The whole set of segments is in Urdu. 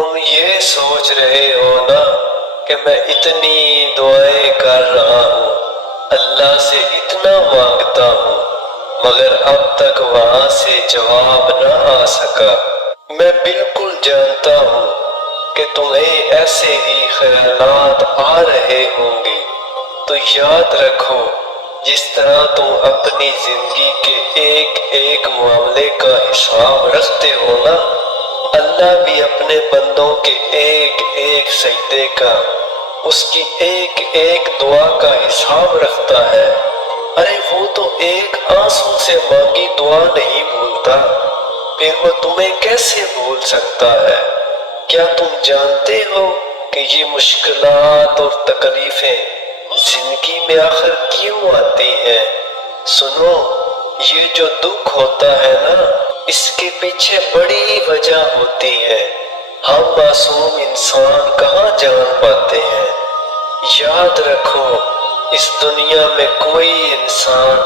تم یہ سوچ رہے ہو نا کہ میں اتنی دعائیں کر رہا ہوں، اللہ سے اتنا مانگتا ہوں، مگر اب تک وہاں سے جواب نہ آ سکا۔ میں بالکل جانتا ہوں کہ تمہیں ایسے ہی خیالات آ رہے ہوں گے، تو یاد رکھو جس طرح تم اپنی زندگی کے ایک ایک معاملے کا حساب رکھتے ہو نا، اللہ بھی اپنے بندوں کے ایک ایک سجدے کا، اس کی ایک ایک دعا کا حساب رکھتا ہے۔ ارے وہ تو ایک آنسو سے مانگی دعا نہیں بھولتا، پھر وہ تمہیں کیسے بھول سکتا ہے؟ کیا تم جانتے ہو کہ یہ مشکلات اور تکلیفیں زندگی میں آخر کیوں آتی ہیں؟ سنو، یہ جو دکھ ہوتا ہے نا، اس کے پیچھے بڑی وجہ ہوتی ہے۔ ہم معصوم انسان کہاں جان پاتے ہیں؟ یاد رکھو، اس دنیا میں کوئی انسان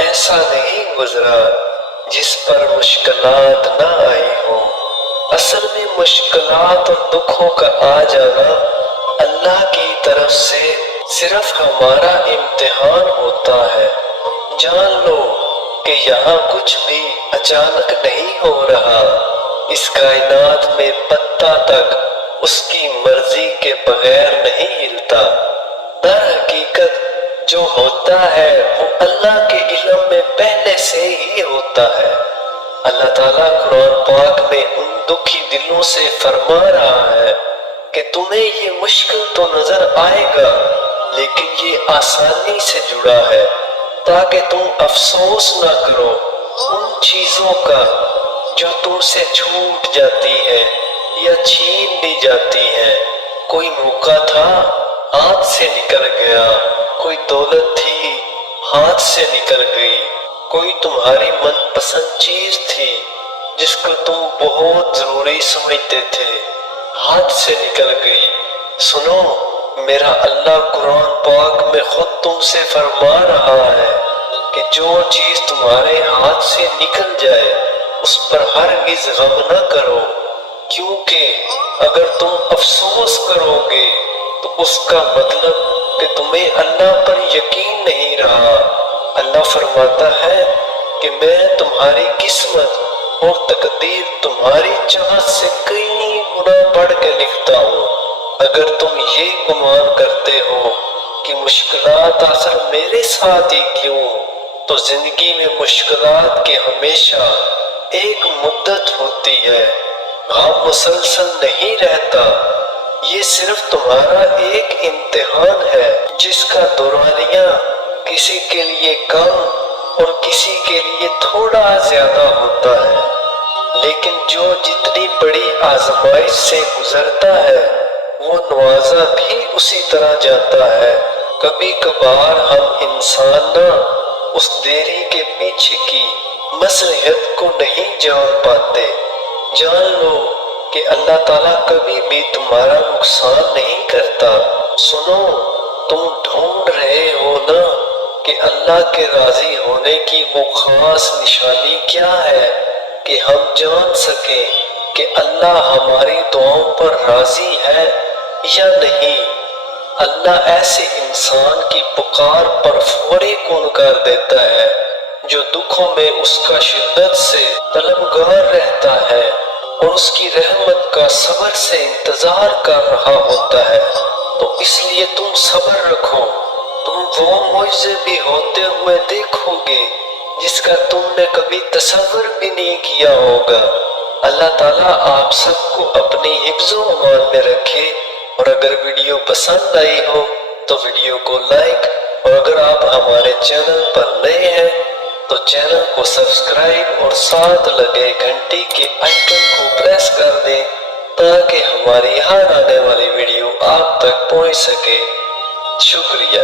ایسا نہیں گزرا جس پر مشکلات نہ آئی ہوں۔ اصل میں مشکلات اور دکھوں کا آ جانا اللہ کی طرف سے صرف ہمارا امتحان ہوتا ہے۔ جان لو کہ یہاں کچھ بھی اچانک نہیں ہو رہا، اس کائنات میں پتا تک اس کی مرضی کے بغیر نہیں ہلتا۔ در حقیقت جو ہوتا ہے وہ اللہ کے علم میں پہلے سے ہی ہوتا ہے۔ اللہ تعالیٰ قرآن پاک میں ان دکھی دلوں سے فرما رہا ہے کہ تمہیں یہ مشکل تو نظر آئے گا، لیکن یہ آسانی سے جڑا ہے تاکہ تم افسوس نہ کرو ان چیزوں کا جو تم سے چھوٹ جاتی ہے یا چھین لی جاتی ہے۔ کوئی موقع تھا، ہاتھ سے نکل گیا، کوئی دولت تھی، ہاتھ سے نکل گئی، کوئی تمہاری من پسند چیز تھی جس کو تم بہت ضروری سمجھتے تھے، ہاتھ سے نکل گئی۔ سنو، میرا اللہ قرآن پاک میں خود تم سے فرما رہا ہے کہ جو چیز تمہارے ہاتھ سے نکل جائے اس پر ہرگز غم نہ کرو، کیونکہ اگر تم افسوس کرو گے تو اس کا مطلب کہ تمہیں اللہ پر یقین نہیں رہا۔ اللہ فرماتا ہے کہ میں تمہاری قسمت اور تقدیر تمہاری چاہت سے کئی گنا بڑھ کے لکھتا ہوں۔ اگر تم یہ گمان کرتے ہو کہ مشکلات آخر میرے ساتھ ہی کیوں، تو زندگی میں مشکلات کے ہمیشہ ایک مدت ہوتی ہے، غم مسلسل نہیں رہتا۔ یہ صرف تمہارا ایک امتحان ہے جس کا دورانیہ کسی کے لیے کم اور کسی کے لیے تھوڑا زیادہ ہوتا ہے، لیکن جو جتنی بڑی آزمائش سے گزرتا ہے وہ نوازا بھی اسی طرح جاتا ہے۔ کبھی کبھار ہم انسان نہ اس دیری کے پیچھے کی مصلحت کو نہیں جان پاتے۔ جان لو کہ اللہ تعالیٰ کبھی بھی تمہارا نقصان نہیں کرتا۔ سنو، تم ڈھونڈ رہے ہو نا کہ اللہ کے راضی ہونے کی وہ خاص نشانی کیا ہے کہ ہم جان سکیں کہ اللہ ہماری دعاؤں پر راضی ہے یا نہیں۔ اللہ ایسے انسان کی پکار پر فوری کون کر دیتا ہے جو دکھوں میں اس کا شدت سے طلبگار رہتا ہے اور اس کی رحمت کا صبر سے انتظار کر رہا ہوتا ہے۔ تو اس لیے تم صبر رکھو، تم وہ معجزے بھی ہوتے ہوئے دیکھو گے جس کا تم نے کبھی تصور بھی نہیں کیا ہوگا۔ اللہ تعالیٰ آپ سب کو اپنی حفظ و امان میں رکھے، اور اگر ویڈیو پسند آئی ہو تو ویڈیو کو لائک، اور اگر آپ ہمارے چینل پر نئے ہیں تو چینل کو سبسکرائب اور ساتھ لگے گھنٹی کے آئیکن کو پریس کر دیں تاکہ ہماری ہر آنے والی ویڈیو آپ تک پہنچ سکے۔ شکریہ۔